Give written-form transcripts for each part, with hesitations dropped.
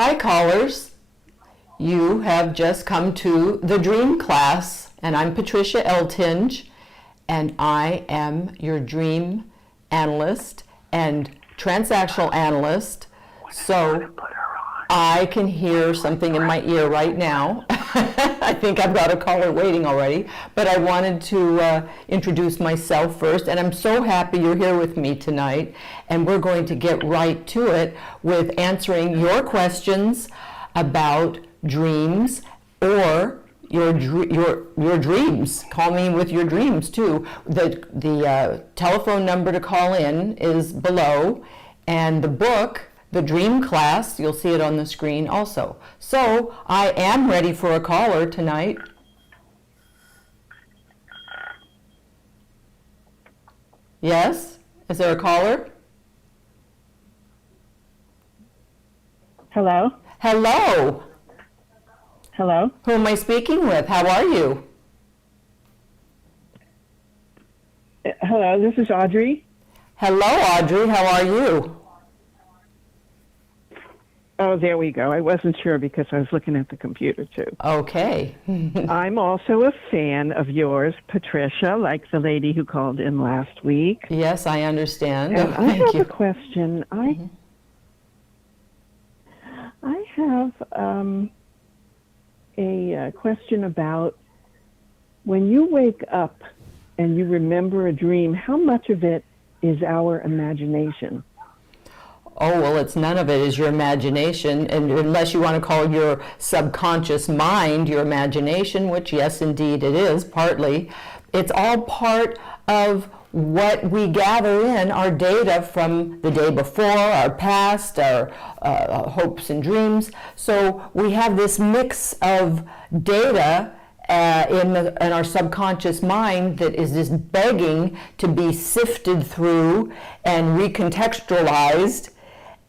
Hi, callers. You have just come to the Dream class, and I'm Patricia Eltinge, and I am your dream analyst and transactional analyst. So I can hear something in my ear right now. I think I've got a caller waiting already, but I wanted to introduce myself first, and I'm so happy you're here with me tonight, and we're going to get right to it with answering your questions about dreams or your dreams. Call me with your dreams too. The telephone number to call in is below, and the book, The Dream Class, you'll see it on the screen also. So I am ready for a caller tonight. Yes? Is there a caller? Hello? Hello. Hello? Who am I speaking with? How are you? Hello, this is Audrey. Hello, Audrey. How are you? Oh, there we go. I wasn't sure because I was looking at the computer too. Okay. I'm also a fan of yours, Patricia, like the lady who called in last week. Yes, I understand. And I Thank have you. a question. I have a question about when you wake up and you remember a dream, how much of it is our imagination? Oh, well, it's none of it is your imagination, and unless you want to call your subconscious mind your imagination, which yes, indeed it is, partly. It's all part of what we gather in, our data from the day before, our past, our hopes and dreams. So we have this mix of data in our subconscious mind that is just begging to be sifted through and recontextualized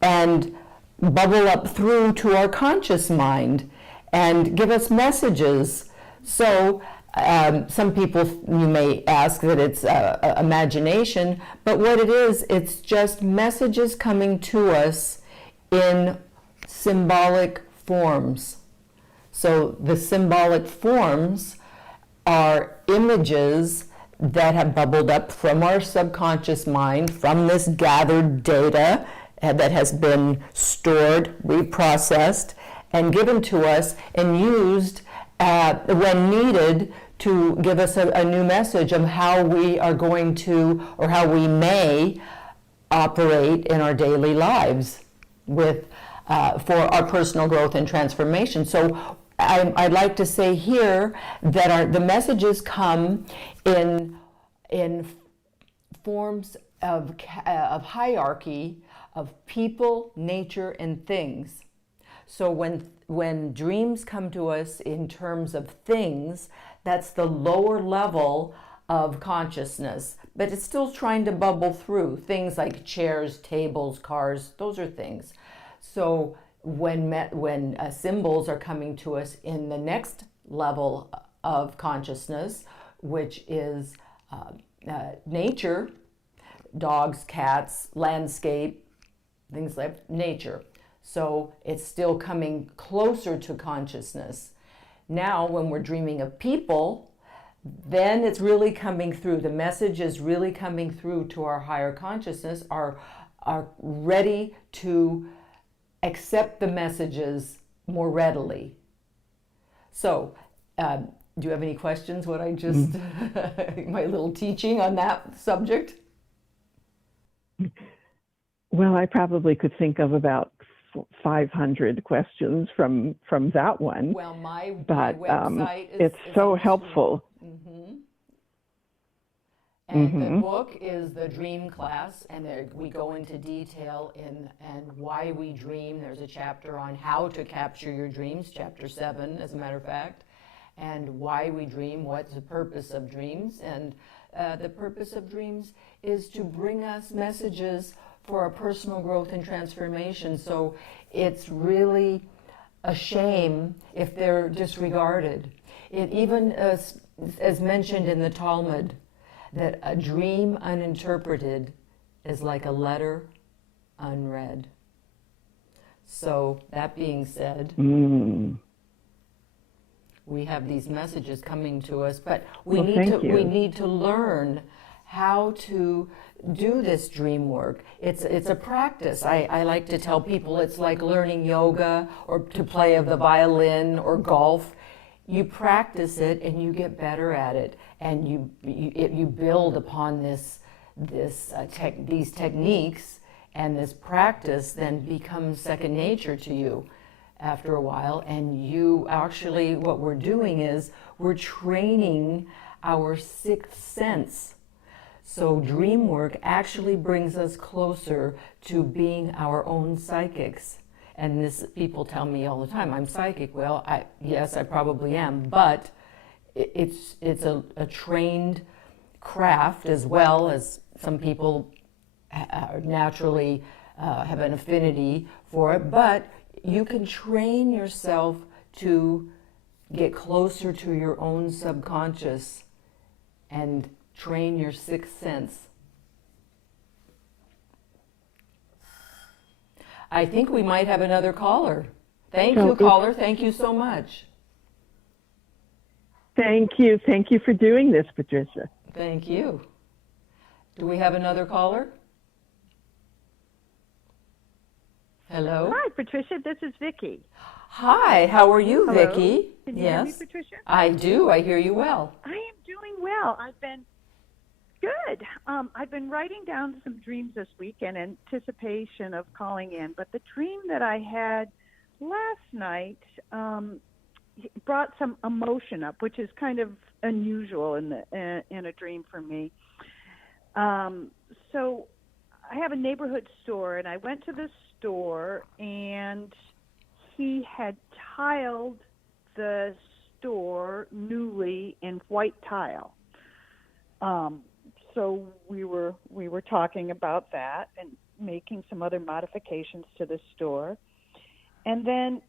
and bubble up through to our conscious mind and give us messages. So some people, you may ask that it's imagination, but what it is, it's just messages coming to us in symbolic forms. So the symbolic forms are images that have bubbled up from our subconscious mind, from this gathered data that has been stored, reprocessed, and given to us and used when needed to give us a new message of how we are going to, or how we may operate in our daily lives with for our personal growth and transformation. So I'd like to say here that the messages come in forms of hierarchy of people, nature, and things. So when dreams come to us in terms of things, that's the lower level of consciousness, but it's still trying to bubble through. Things like chairs, tables, cars, those are things. So when symbols are coming to us in the next level of consciousness, which is nature, dogs, cats, landscape, things like nature. So it's still coming closer to consciousness. Now, when we're dreaming of people, then it's really coming through. The message is really coming through to our higher consciousness, are ready to accept the messages more readily. So, do you have any questions? What I just, my little teaching on that subject? Well, I probably could think of about 500 questions from that one. Well, my website is so helpful. Mm-hmm. And the book is The Dream Class, and we go into detail and why we dream. There's a chapter on how to capture your dreams, chapter 7, as a matter of fact, and why we dream, what's the purpose of dreams. And the purpose of dreams is to bring us messages for our personal growth and transformation. So it's really a shame if they're disregarded. It even, as mentioned in the Talmud, that a dream uninterpreted is like a letter unread. So that being said, Mm. we have these messages coming to us, but we Well, thank you. need to learn how to do this dream work. It's a practice. I like to tell people it's like learning yoga or to play of the violin or golf. You practice it and you get better at it, and you build upon these techniques, and this practice then becomes second nature to you after a while. And you actually, what we're doing is we're training our sixth sense. So dream work actually brings us closer to being our own psychics. And this, people tell me all the time, I'm psychic. Well, yes, I probably am, but it's a trained craft, as well as some people naturally have an affinity for it. But you can train yourself to get closer to your own subconscious and train your sixth sense. I think we might have another caller. Thank you, caller. Thank you so much. Thank you. Thank you for doing this, Patricia. Thank you. Do we have another caller? Hello? Hi, Patricia. This is Vicki. Hi, how are you, Hello? Vicki? Can you Yes. hear me, Patricia? I do. I hear you well. I am doing well. I've been good. I've been writing down some dreams this week in anticipation of calling in, but the dream that I had last night brought some emotion up, which is kind of unusual in a dream for me. So I have a neighborhood store, and I went to the store, and he had tiled the store newly in white tile. So we were talking about that and making some other modifications to the store, and then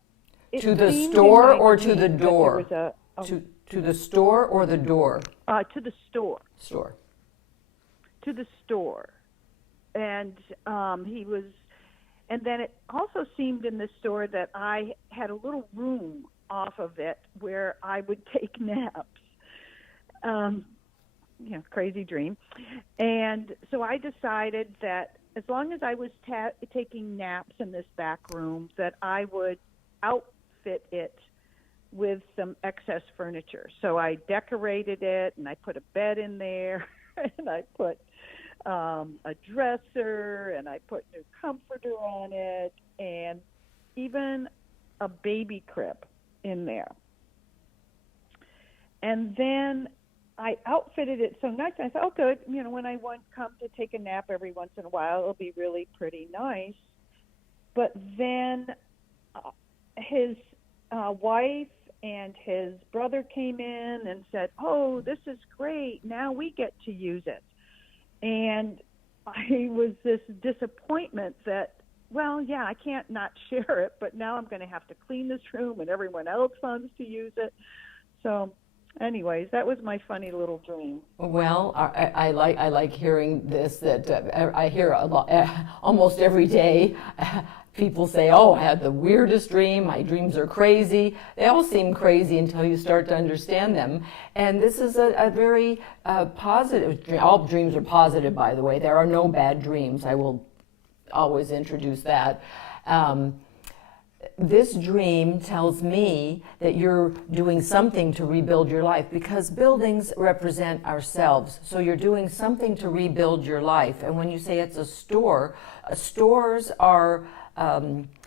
To the store or to the dream that door? there was To the store or the door? to the store. Store. To the store, and and then it also seemed in the store that I had a little room off of it where I would take naps. Crazy dream. And so I decided that as long as I was taking naps in this back room, that I would outfit it with some excess furniture. So I decorated it, and I put a bed in there, and I put a dresser, and I put new comforter on it, and even a baby crib in there. And then I outfitted it so nice. I thought, oh, good. When I come to take a nap every once in a while, it'll be really pretty nice. But then his wife and his brother came in and said, oh, this is great. Now we get to use it. And I was this disappointment that, well, yeah, I can't not share it, but now I'm going to have to clean this room, and everyone else wants to use it. So anyways, that was my funny little dream. Well, I like hearing this. That I hear a lot, almost every day. People say, "Oh, I had the weirdest dream. My dreams are crazy." They all seem crazy until you start to understand them. And this is a very positive dream. All dreams are positive, by the way. There are no bad dreams. I will always introduce that. This dream tells me that you're doing something to rebuild your life, because buildings represent ourselves. So you're doing something to rebuild your life. And when you say it's a store, stores are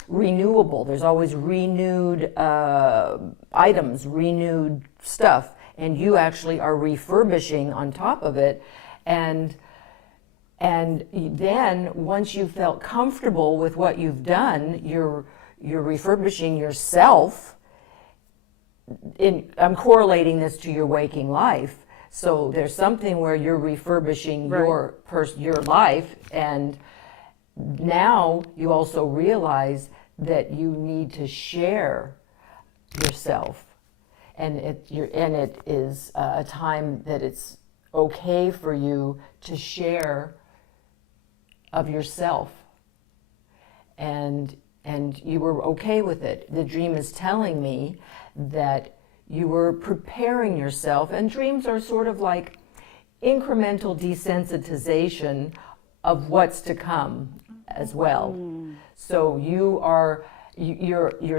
renewable. There's always renewed items, renewed stuff. And you actually are refurbishing on top of it. And then once you felt comfortable with what you've done, you're refurbishing yourself. I'm correlating this to your waking life. So there's something where you're refurbishing your life, and now you also realize that you need to share yourself, and it is a time that it's okay for you to share of yourself. And and you were okay with it. The dream is telling me that you were preparing yourself, and dreams are sort of like incremental desensitization of what's to come as well. So your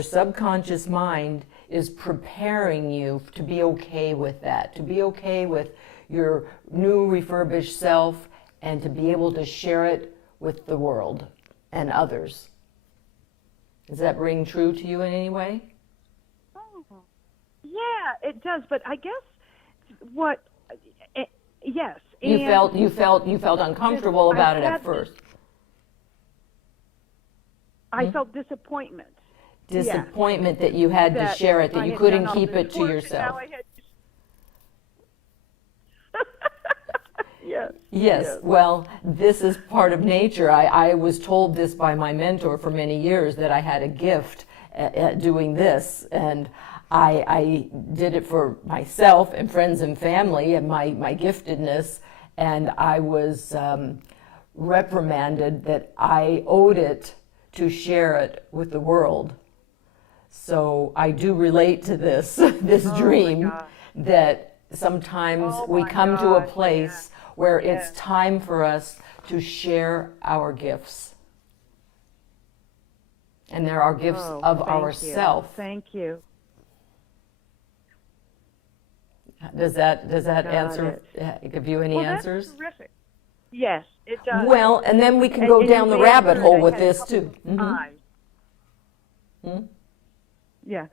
subconscious mind is preparing you to be okay with that, to be okay with your new refurbished self, and to be able to share it with the world and others. Does that ring true to you in any way? Yeah, it does. But I guess yes. You felt uncomfortable about it at first. I felt disappointment. Disappointment that you had to share it, that you couldn't keep it to yourself. Yes. Well, this is part of nature. I was told this by my mentor for many years, that I had a gift at doing this, and I did it for myself and friends and family and my giftedness, and I was reprimanded that I owed it to share it with the world. So I do relate to this dream, that sometimes we come to a place where it's time for us to share our gifts. And there are gifts of ourself. Thank you. Does that answer, give you any answers? That's terrific. Yes, it does. Well, and then we can go down the rabbit hole with this too. Yeah.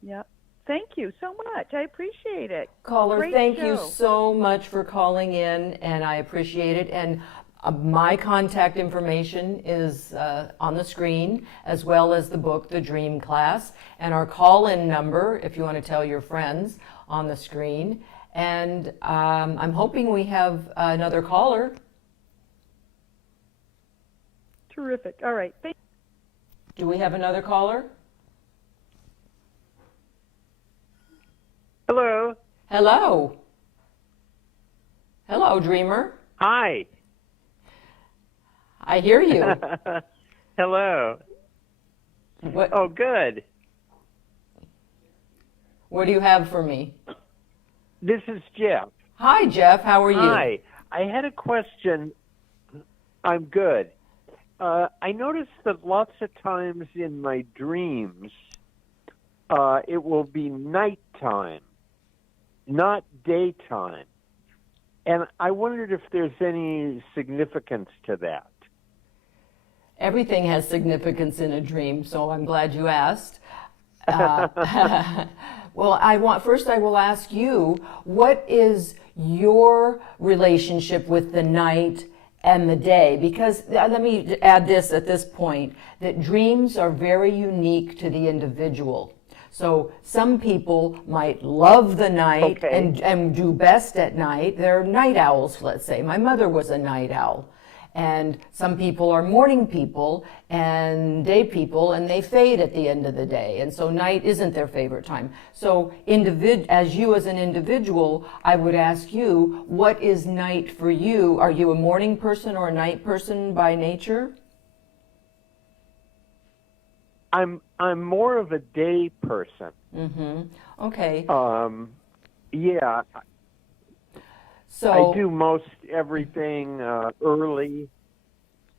Yeah. Thank you so much. I appreciate it. Caller, Great thank show. you so much for calling in, and I appreciate it. And my contact information is on the screen, as well as the book, The Dream Class, and our call-in number, if you want to tell your friends, on the screen. And I'm hoping we have another caller. Terrific. All right. Do we have another caller? Hello. Hello. Hello, dreamer. Hi. I hear you. Hello. What? Oh, good. What do you have for me? This is Jeff. Hi, Jeff. How are you? Hi. I had a question. I'm good. I noticed that lots of times in my dreams, it will be nighttime, not daytime. And I wondered if there's any significance to that. Everything has significance in a dream, so I'm glad you asked. Well, first I will ask you, what is your relationship with the night and the day? Because let me add this at this point, that dreams are very unique to the individual. So some people might love the night and do best at night. They're night owls, let's say. My mother was a night owl. And some people are morning people and day people, and they fade at the end of the day. And so night isn't their favorite time. So as you as an individual, I would ask you, what is night for you? Are you a morning person or a night person by nature? I'm more of a day person. Mm-hmm. Okay. Yeah. So I do most everything early.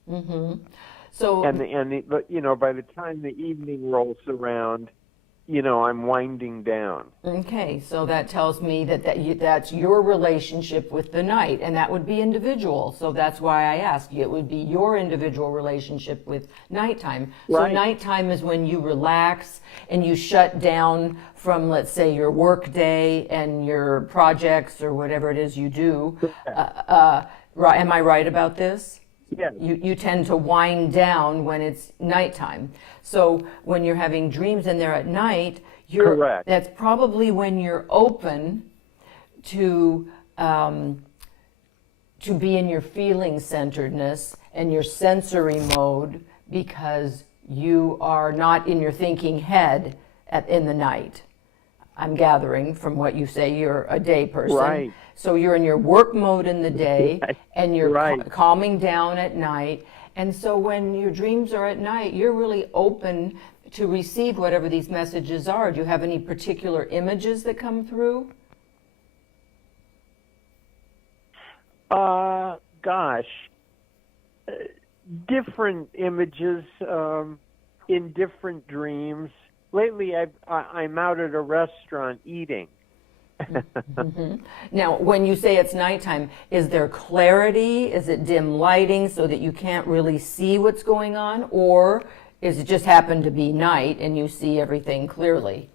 Mm-hmm. So but by the time the evening rolls around, I'm winding down. Okay, so that tells me that's your relationship with the night, and that would be individual. So that's why I asked you. It would be your individual relationship with nighttime. So Right. nighttime is when you relax and you shut down from, let's say, your work day and your projects or whatever it is you do. Right? Am I right about this? Yes. You tend to wind down when it's nighttime. So when you're having dreams and they're at night, Correct. That's probably when you're open to be in your feeling centeredness and your sensory mode, because you are not in your thinking head in the night. I'm gathering from what you say you're a day person. Right. So you're in your work mode in the day, and you're Right. calming down at night, And so when your dreams are at night, you're really open to receive whatever these messages are. Do you have any particular images that come through? Gosh, different images in different dreams. Lately, I'm out at a restaurant eating. Mm-hmm. Now, when you say it's nighttime, is there clarity? Is it dim lighting so that you can't really see what's going on? Or is it just happen to be night and you see everything clearly?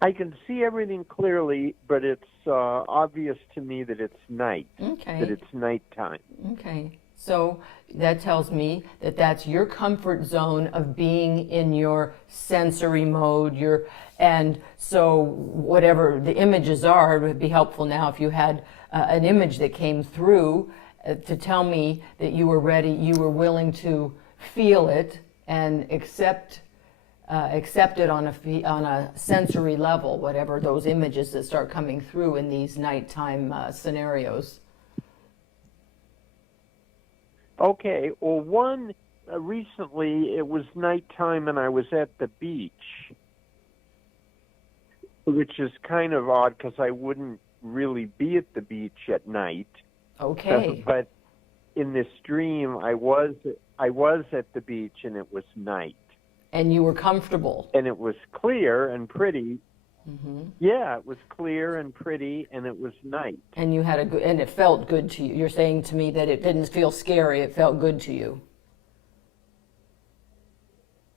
I can see everything clearly, but it's obvious to me that it's night, Okay. that it's nighttime. Okay. So that tells me that that's your comfort zone of being in your sensory mode, and so whatever the images are, it would be helpful now if you had an image that came through to tell me that you were ready, you were willing to feel it and accept it on a sensory level, whatever those images that start coming through in these nighttime scenarios. Okay, well, one, recently it was nighttime and I was at the beach, which is kind of odd because I wouldn't really be at the beach at night. Okay. But in this dream, I was at the beach and it was night. And you were comfortable. And it was clear and pretty. Mm-hmm. Yeah, it was clear and pretty, and it was night. And you had and it felt good to you. You're saying to me that it didn't feel scary. It felt good to you.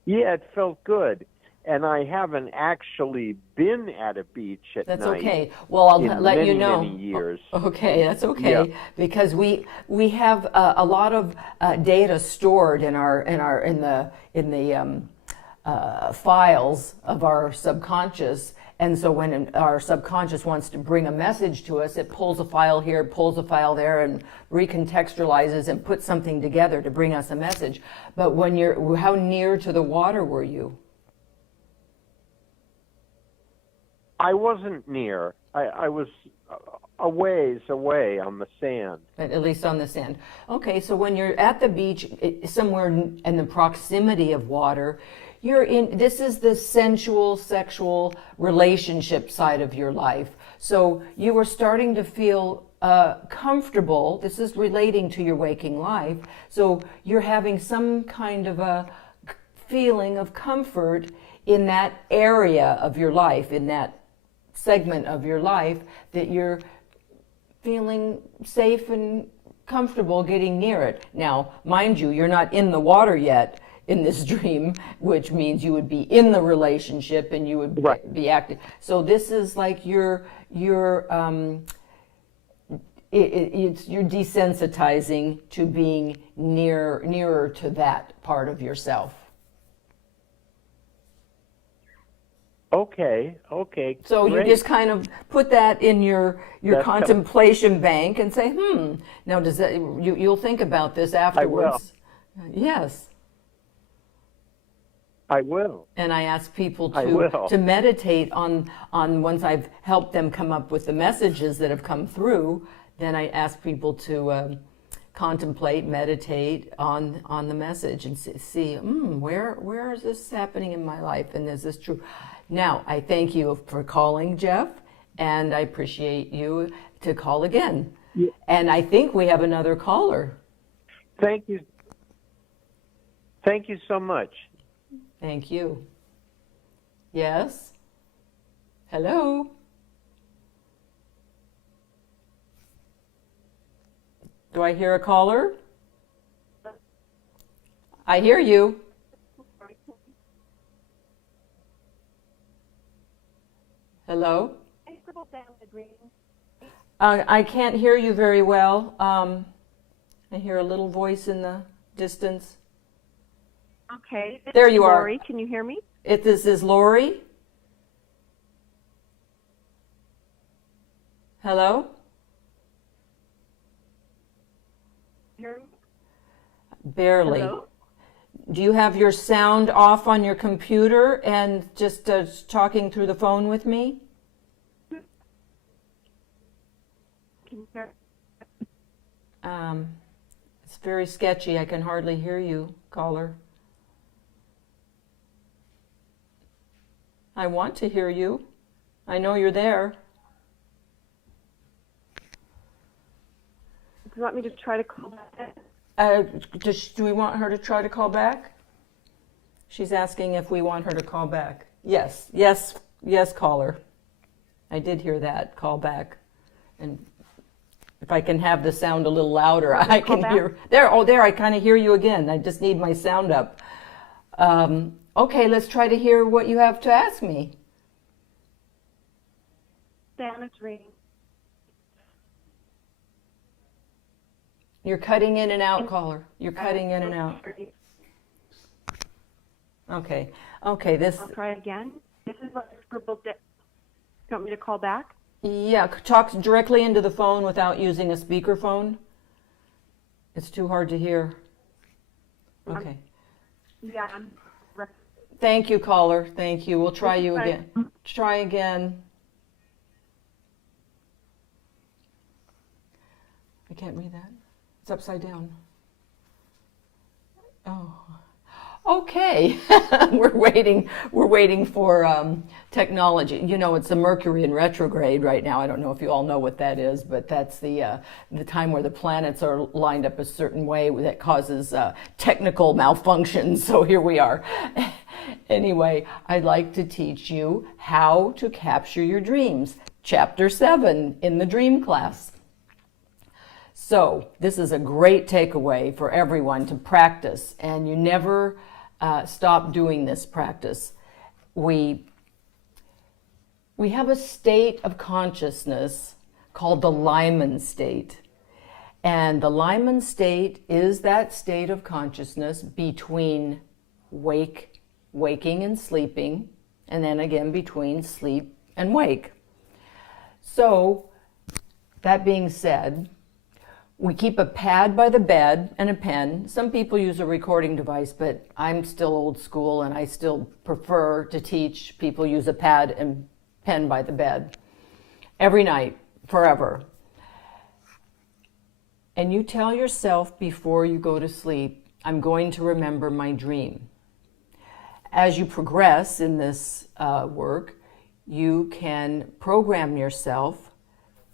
Yeah, it felt good. And I haven't actually been at a beach at That's night. okay. Well, I'll in let many, you know. Many years. Okay, that's okay. Yeah. Because we have a lot of data stored in the files of our subconscious. And so when our subconscious wants to bring a message to us, it pulls a file here, pulls a file there, and recontextualizes and puts something together to bring us a message. But how near to the water were you? I wasn't near. I was a ways away on the sand. At least on the sand. Okay, so when you're at the beach, somewhere in the proximity of water, this is the sensual, sexual relationship side of your life. So you were starting to feel comfortable. This is relating to your waking life. So you're having some kind of a feeling of comfort in that area of your life, in that segment of your life, that you're feeling safe and comfortable getting near it. Now, mind you, you're not in the water yet in this dream, which means you would be in the relationship and you would be active. So this is like you're desensitizing to being nearer to that part of yourself. Okay. So great. you just kind of put that in your contemplation bank and say, now does that, you'll think about this afterwards. I will. Yes. I will. And I ask people to meditate on once I've helped them come up with the messages that have come through, then I ask people to contemplate, meditate on the message and see where is this happening in my life, and is this true? Now, I thank you for calling, Jeff, and I appreciate you to call again. Yeah. And I think we have another caller. Thank you. Thank you so much. Thank you. Yes? Hello? Do I hear a caller? I hear you. Hello? I can't hear you very well. I hear a little voice in the distance. Okay. There you are. Lori, can you hear me? This is Lori. Hello? Barely. Hello? Do you have your sound off on your computer and just talking through the phone with me? Can you hear? very sketchy. I can hardly hear you, caller. I want to hear you. I know you're there. Do you want me to try to call back? Do we want her to try to call back? She's asking if we want her to call back. Yes, yes, yes, caller. I did hear that, call back. And if I can have the sound a little louder, I can hear. There, I kind of hear you again. I just need my sound up. Okay, let's try to hear what you have to ask me. Santa's reading. You're cutting in and out, caller. You're cutting in and out. Okay. Okay, I'll try again. This is what scribbled. You want me to call back? Yeah, talk directly into the phone without using a speakerphone. It's too hard to hear. Okay. Yeah. Thank you, caller. Thank you. We'll try you again. Try again. I can't read that. It's upside down. Oh. Okay. We're waiting for technology. You know, it's the Mercury in retrograde right now. I don't know if you all know what that is, but that's the time where the planets are lined up a certain way that causes technical malfunctions. So here we are. Anyway, I'd like to teach you how to capture your dreams. Chapter 7 in the dream class. So this is a great takeaway for everyone to practice, and you never stop doing this practice. We have a state of consciousness called the Lyman state. And the Lyman state is that state of consciousness between waking and sleeping, and then again between sleep and wake. So, that being said, we keep a pad by the bed and a pen. Some people use a recording device, but I'm still old school and I still prefer to teach people use a pad and pen by the bed every night, forever. And you tell yourself before you go to sleep, I'm going to remember my dream. As you progress in this work, you can program yourself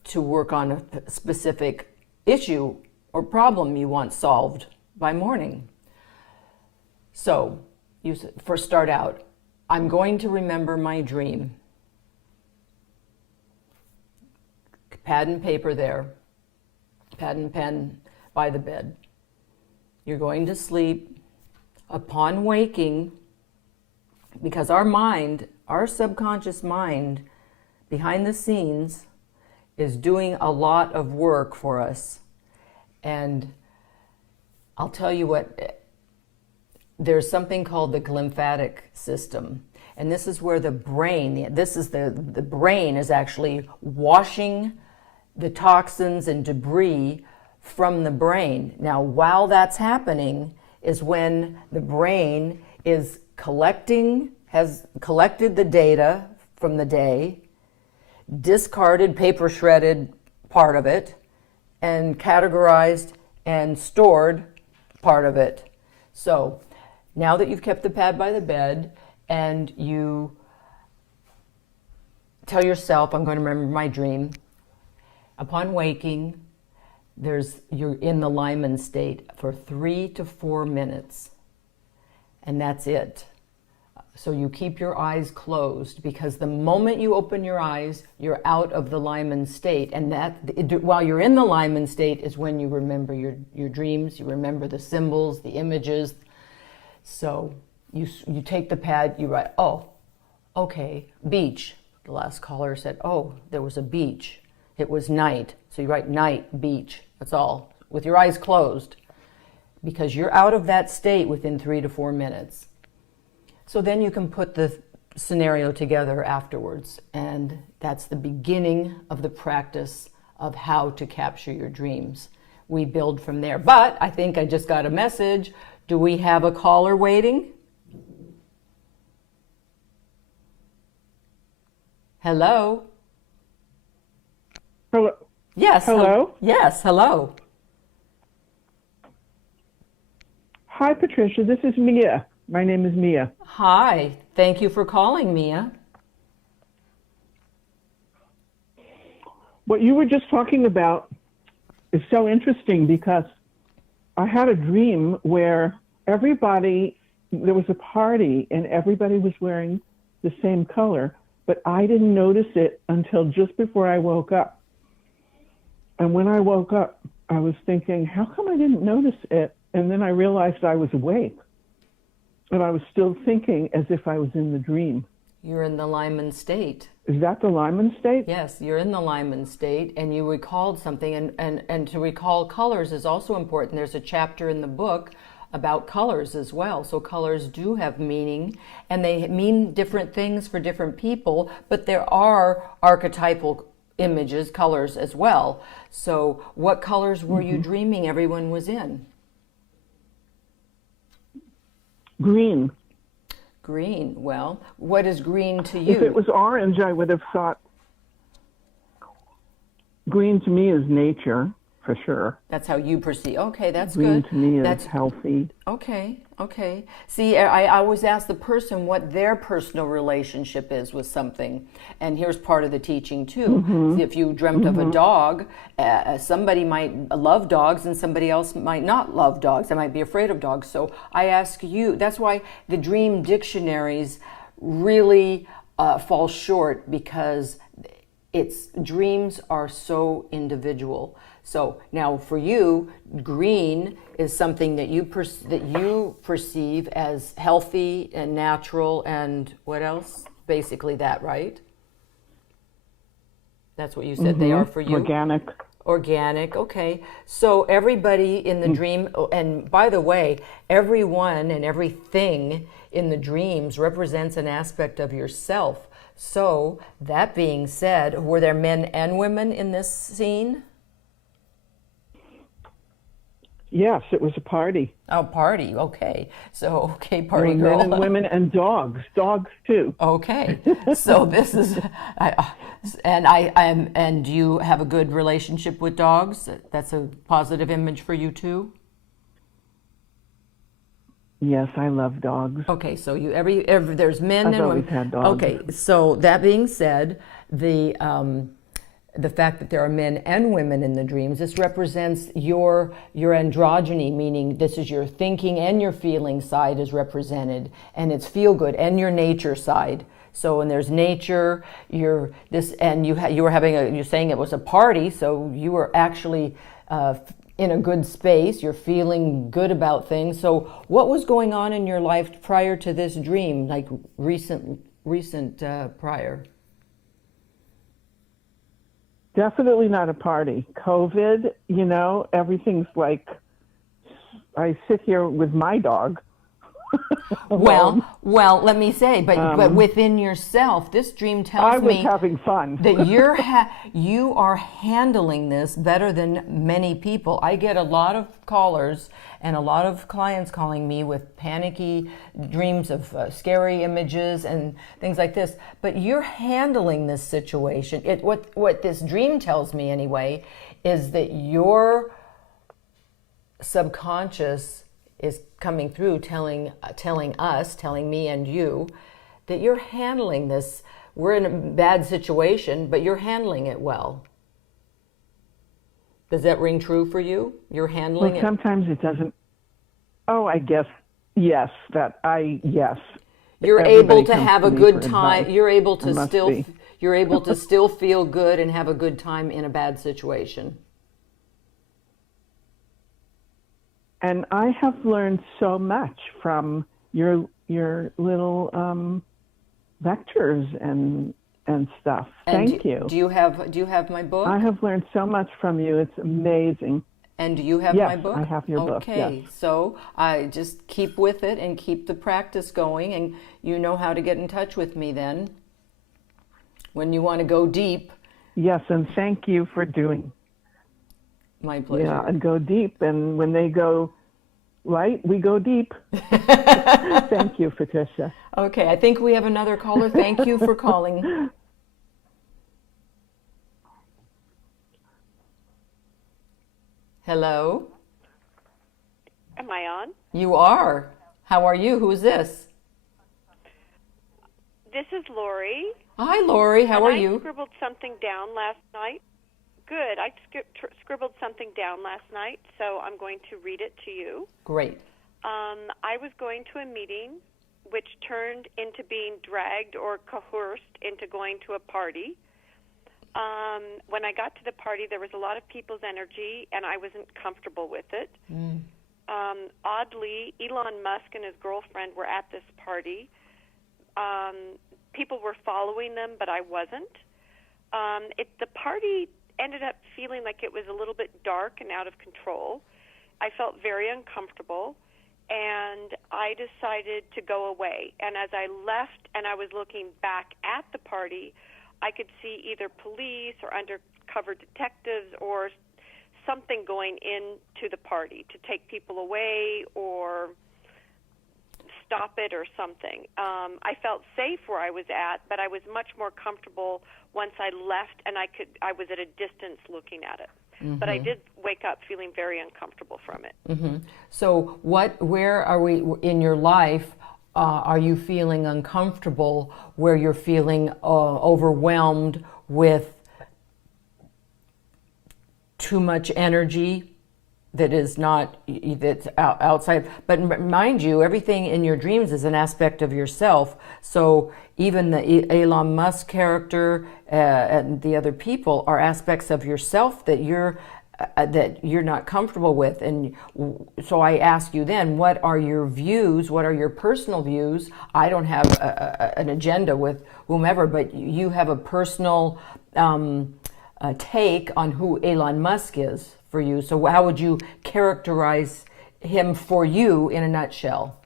to work on a specific issue or problem you want solved by morning. So, you first start out, I'm going to remember my dream. Pad and paper there, pad and pen by the bed. You're going to sleep. Upon waking, because our mind, our subconscious mind, behind the scenes, is doing a lot of work for us. And I'll tell you what, there's something called the glymphatic system. And this is where the brain, the brain is actually washing the toxins and debris from the brain. Now, while that's happening is when the brain is has collected the data from the day, discarded, paper shredded part of it, and categorized and stored part of it. So now that you've kept the pad by the bed and you tell yourself, I'm going to remember my dream, upon waking, you're in the Lyman state for 3 to 4 minutes, and that's it. So you keep your eyes closed, because the moment you open your eyes, you're out of the Lyman state. And while you're in the Lyman state is when you remember your dreams, you remember the symbols, the images. So you take the pad, you write, oh, okay, beach. The last caller said, oh, there was a beach. It was night. So you write night, beach. That's all, with your eyes closed, because you're out of that state within 3 to 4 minutes. So then you can put the scenario together afterwards, and that's the beginning of the practice of how to capture your dreams. We build from there. But I think I just got a message. Do we have a caller waiting? Hello? Hello. Yes. Hello? Yes, hello. Hi, Patricia. This is Mia. My name is Mia. Hi, thank you for calling, Mia. What you were just talking about is so interesting because I had a dream where there was a party and everybody was wearing the same color, but I didn't notice it until just before I woke up. And when I woke up, I was thinking, how come I didn't notice it? And then I realized I was awake. And I was still thinking as if I was in the dream. You're in the Lyman state. Is that the Lyman state? Yes, you're in the Lyman state, and you recalled something, and to recall colors is also important. There's a chapter in the book about colors as well. So colors do have meaning, and they mean different things for different people, but there are archetypal images, colors as well. So what colors were you dreaming everyone was in? Green. Green. Well, what is green to you? If it was orange, I would have thought green to me is nature, for sure. That's how you perceive. Okay, that's Green good. to me is That's healthy. okay. Okay. See, I always ask the person what their personal relationship is with something, and here's part of the teaching too. See, if you dreamt of a dog, somebody might love dogs, and somebody else might not love dogs. They might be afraid of dogs. So I ask you. That's why the dream dictionaries really fall short, because dreams are so individual. So now for you, green is something that you perceive as healthy and natural, and what else? Basically that, right? That's what you said they are for you? Organic. Organic, okay. So everybody in the dream, and by the way, everyone and everything in the dreams represents an aspect of yourself. So that being said, were there men and women in this scene? Yes, it was a party. Oh, party. Okay. So, okay, There party were girl. men and women and dogs. Dogs too. Okay. So this is, and do you have a good relationship with dogs? That's a positive image for you too? Yes, I love dogs. Okay, so you every there's men I've and always women. had dogs. Okay, so that being said, the fact that there are men and women in the dreams, this represents your androgyny, meaning this is your thinking and your feeling side is represented, and it's feel good, and your nature side. So when there's nature, you're saying it was a party, so you were actually in a good space, you're feeling good about things. So what was going on in your life prior to this dream, like recent prior? Definitely not a party. COVID, everything's like, I sit here with my dog. Well, let me say, but within yourself, this dream tells me I was having fun. that you are handling this better than many people. I get a lot of callers and a lot of clients calling me with panicky dreams of scary images and things like this. But you're handling this situation. What this dream tells me anyway is that your subconscious is coming through, telling me and you, that you're handling this. We're in a bad situation, but you're handling it well. Does that ring true for you? You're handling it? Sometimes it doesn't. Oh, I guess, yes, yes. You're Everybody able to comes have to a me good for time. advice. You're able I must be. to still feel good and have a good time in a bad situation. And I have learned so much from your little lectures and stuff. Thank you. Do you have my book? I have learned so much from you. It's amazing. And do you have Yes, my book? I have your book, Okay, yes. so I just keep with it and keep the practice going, and you know how to get in touch with me then when you want to go deep. Yes, and thank you for doing. My pleasure. Yeah, and go deep. And when they go right, we go deep. Thank you, Patricia. Okay, I think we have another caller. Thank you for calling. Hello? Am I on? You are. How are you? Who is this? This is Lori. Hi, Lori. How are I you? scribbled something down last night. Good. I scribbled something down last night, so I'm going to read it to you. Great. I was going to a meeting which turned into being dragged or coerced into going to a party. When I got to the party, there was a lot of people's energy, and I wasn't comfortable with it. Oddly, Elon Musk and his girlfriend were at this party. People were following them, but I wasn't. The party ended up feeling like it was a little bit dark and out of control. I felt very uncomfortable, and I decided to go away. And as I left and I was looking back at the party, I could see either police or undercover detectives or something going into the party to take people away or stop it or something. I felt safe where I was at, but I was much more comfortable once I left, and I was at a distance looking at it. But I did wake up feeling very uncomfortable from it. So where are we in your life? Are you feeling uncomfortable where you're feeling overwhelmed with too much energy that's outside? But mind you, everything in your dreams is an aspect of yourself. So even the Elon Musk character and the other people are aspects of yourself that you're not comfortable with. And so I ask you then, what are your views? What are your personal views? I don't have an agenda with whomever, but you have a personal take on who Elon Musk is for you. So how would you characterize him for you in a nutshell?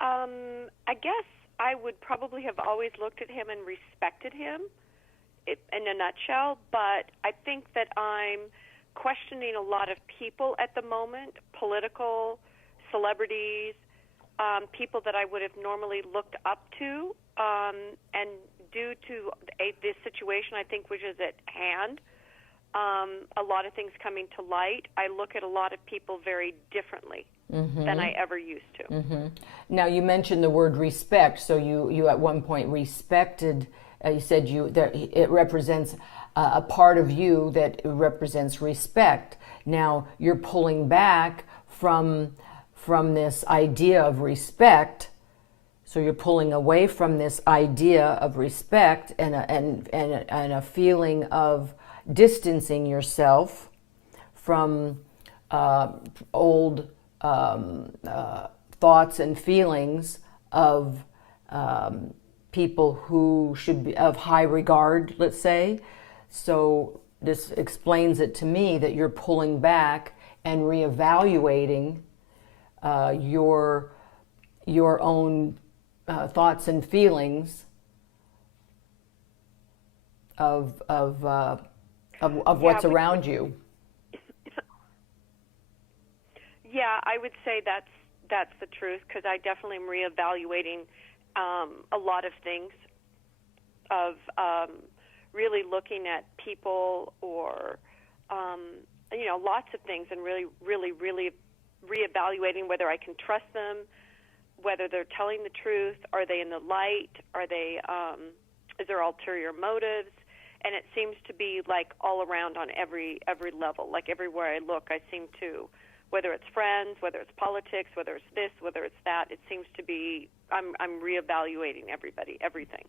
I guess I would probably have always looked at him and respected him in a nutshell, but I think that I'm questioning a lot of people at the moment, political, celebrities, people that I would have normally looked up to, and due to this situation, I think, which is at hand, a lot of things coming to light, I look at a lot of people very differently than I ever used to. Now, you mentioned the word respect, so you at one point respected, you said that it represents a part of you that represents respect. Now, you're pulling back from this idea of respect. So you're pulling away from this idea of respect and a feeling of distancing yourself from old thoughts and feelings of people who should be of high regard, let's say. So this explains it to me that you're pulling back and reevaluating your own thoughts and feelings of what's around you. Yeah, I would say that's the truth, because I definitely am reevaluating a lot of things, of really looking at people or lots of things, and really reevaluating whether I can trust them, whether they're telling the truth, are they in the light, are they is there ulterior motives? And it seems to be like all around on every level. Like everywhere I look, I seem to, whether it's friends, whether it's politics, whether it's this, whether it's that, it seems to be I'm reevaluating everything.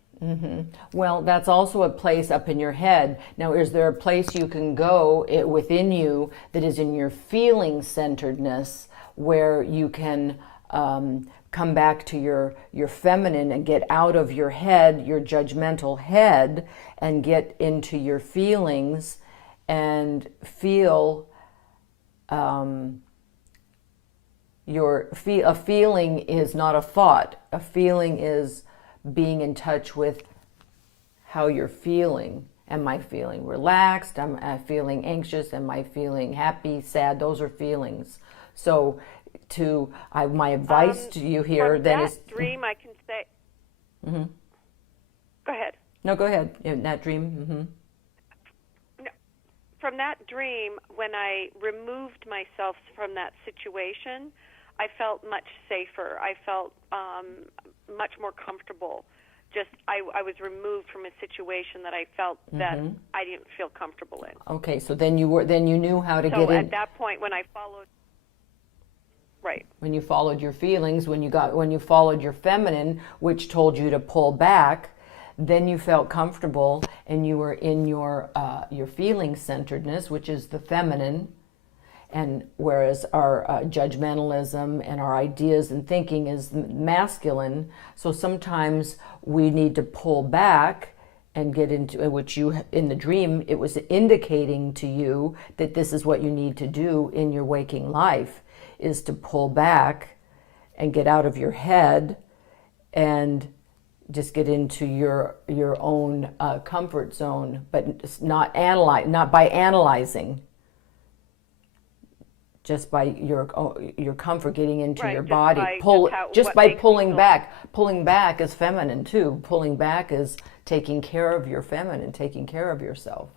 Well, that's also a place up in your head. Now, is there a place you can go within you that is in your feeling centeredness, where you can come back to your feminine and get out of your head, your judgmental head, and get into your feelings and feel a feeling is not a thought. A feeling is being in touch with how you're feeling. Am I feeling relaxed? Am I feeling anxious? Am I feeling happy, sad? Those are feelings. So my advice to you here then is... dream, I can say... Go ahead. No, go ahead. In that dream. No, from that dream, when I removed myself from that situation, I felt much safer. I felt much more comfortable. Just I was removed from a situation that I felt that I didn't feel comfortable in. Okay, so then you knew how to So get in. at that point, when I followed, right. When you followed your feelings, when you followed your feminine, which told you to pull back, then you felt comfortable, and you were in your feeling centeredness, which is the feminine. And whereas our judgmentalism and our ideas and thinking is masculine, so sometimes we need to pull back and get into, which you, in the dream, it was indicating to you that this is what you need to do in your waking life, is to pull back and get out of your head and just get into your own comfort zone, but not by analyzing. Just by your comfort, getting into Right, your just body, by just what by makes me pulling feel- back. Pulling back is feminine too. Pulling back is taking care of your feminine, taking care of yourself.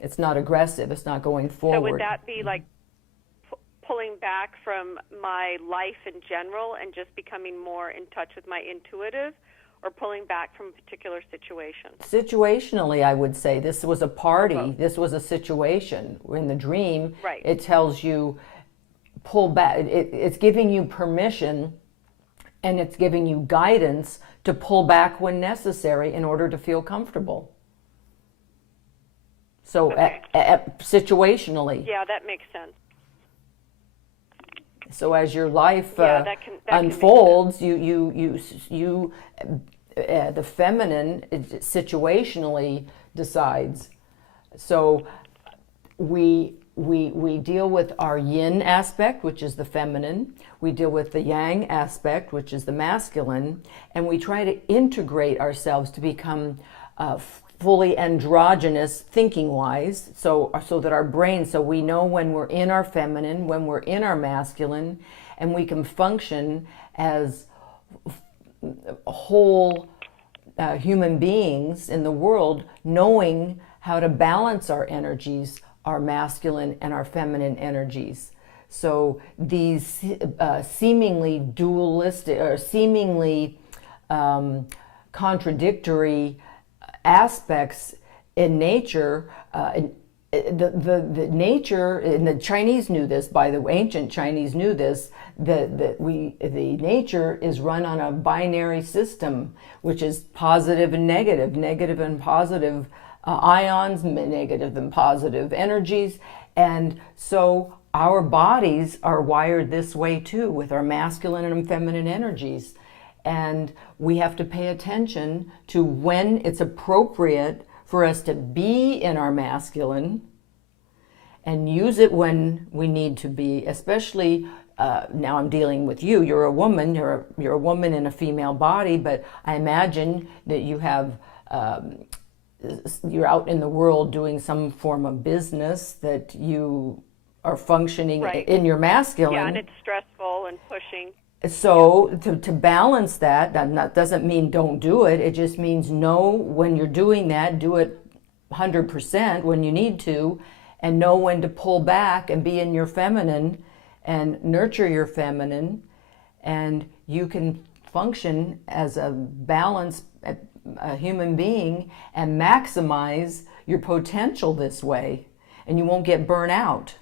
It's not aggressive. It's not going forward. So would that be like pulling back from my life in general and just becoming more in touch with my intuitive, or pulling back from a particular situation? Situationally, I would say this was a party. This was a situation. In the dream, Right. it tells you pull back. It's giving you permission, and it's giving you guidance to pull back when necessary in order to feel comfortable. So Okay. situationally. Yeah, that makes sense. So as your life Yeah, that can make unfolds, the feminine situationally decides. So we deal with our yin aspect, which is the feminine. We deal with the yang aspect, which is the masculine, and we try to integrate ourselves to become fully androgynous thinking-wise, so that our brain, so we know when we're in our feminine, when we're in our masculine, and we can function as whole human beings in the world, knowing how to balance our energies, our masculine and our feminine energies. So these seemingly dualistic or seemingly contradictory aspects in nature, the nature, and the Chinese knew this, by the way, ancient Chinese knew this, the nature is run on a binary system, which is positive and negative positive ions, negative and positive energies. And so our bodies are wired this way too, with our masculine and feminine energies. And we have to pay attention to when it's appropriate for us to be in our masculine, and use it when we need to be, especially now I'm dealing with you. You're a woman, you're a woman in a female body, but I imagine that you have, you're out in the world doing some form of business, that you are functioning Right. in your masculine. Yeah, and it's stressful and pushing. So to balance that doesn't mean don't do it. It just means know when you're doing that, do it 100% when you need to, and know when to pull back and be in your feminine and nurture your feminine, and you can function as a balanced a human being and maximize your potential this way, and you won't get burnt out.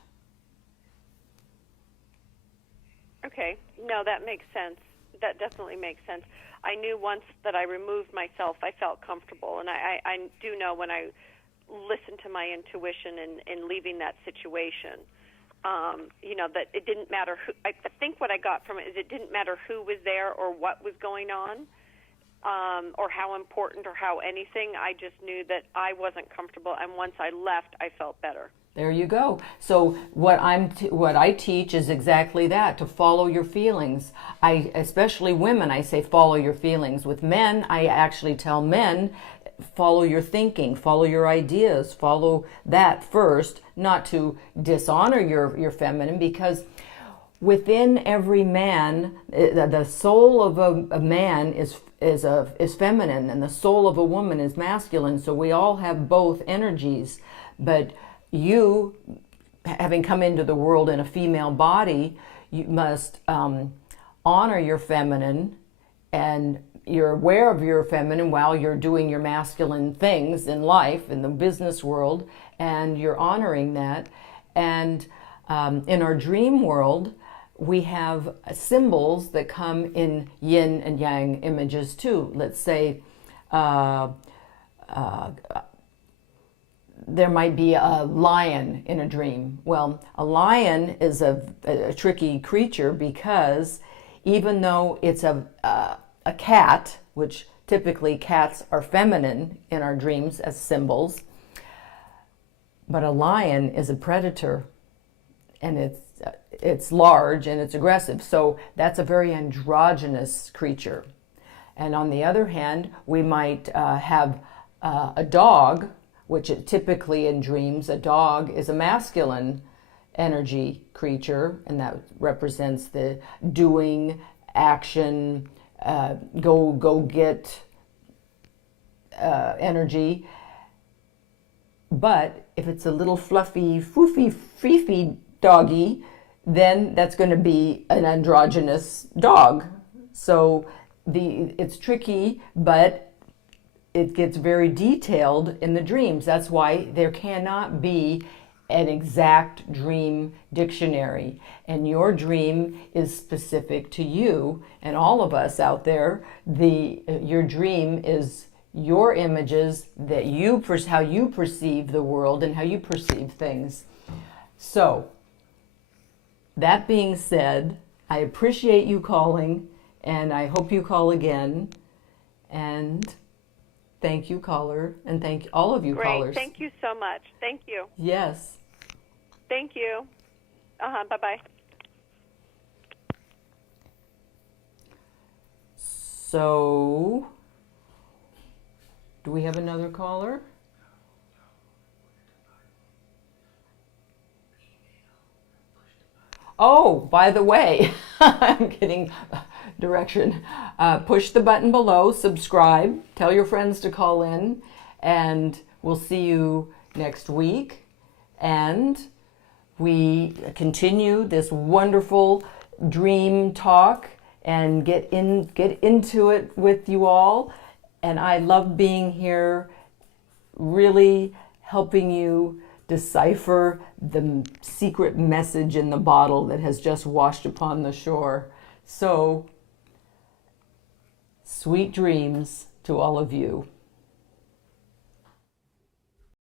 Okay. No, that makes sense. That definitely makes sense. I knew once that I removed myself, I felt comfortable. And I do know when I listened to my intuition in leaving that situation, that it didn't matter who. I think what I got from it is it didn't matter who was there or what was going on, or how important or how anything. I just knew that I wasn't comfortable. And once I left, I felt better. There you go. So what I teach is exactly that, to follow your feelings. Especially women, I say follow your feelings. With men, I actually tell men, follow your thinking, follow your ideas, follow that first, not to dishonor your feminine, because within every man, the soul of a man is feminine, and the soul of a woman is masculine. So we all have both energies, but you, having come into the world in a female body, you must honor your feminine, and you're aware of your feminine while you're doing your masculine things in life, in the business world, and you're honoring that. And in our dream world, we have symbols that come in yin and yang images too. Let's say there might be a lion in a dream. Well, a lion is a tricky creature because even though it's a cat, which typically cats are feminine in our dreams as symbols, but a lion is a predator, and it's large and it's aggressive. So that's a very androgynous creature. And on the other hand, we might have a dog, which typically in dreams, a dog is a masculine energy creature, and that represents the doing, action, go get energy. But if it's a little fluffy, foofy, fifi doggy, then that's going to be an androgynous dog. So it's tricky, but it gets very detailed in the dreams. That's why there cannot be an exact dream dictionary. And your dream is specific to you and all of us out there. Your dream is your images that how you perceive the world and how you perceive things. So, that being said, I appreciate you calling, and I hope you call again. And thank you, caller, and thank all of you callers. Great. Thank you so much. Thank you. Yes. Thank you. Bye-bye. So, do we have another caller? Oh, by the way, I'm getting direction. Push the button below, subscribe, tell your friends to call in, and we'll see you next week. And we continue this wonderful dream talk and get into it with you all. And I love being here, really helping you decipher the secret message in the bottle that has just washed upon the shore. So, sweet dreams to all of you.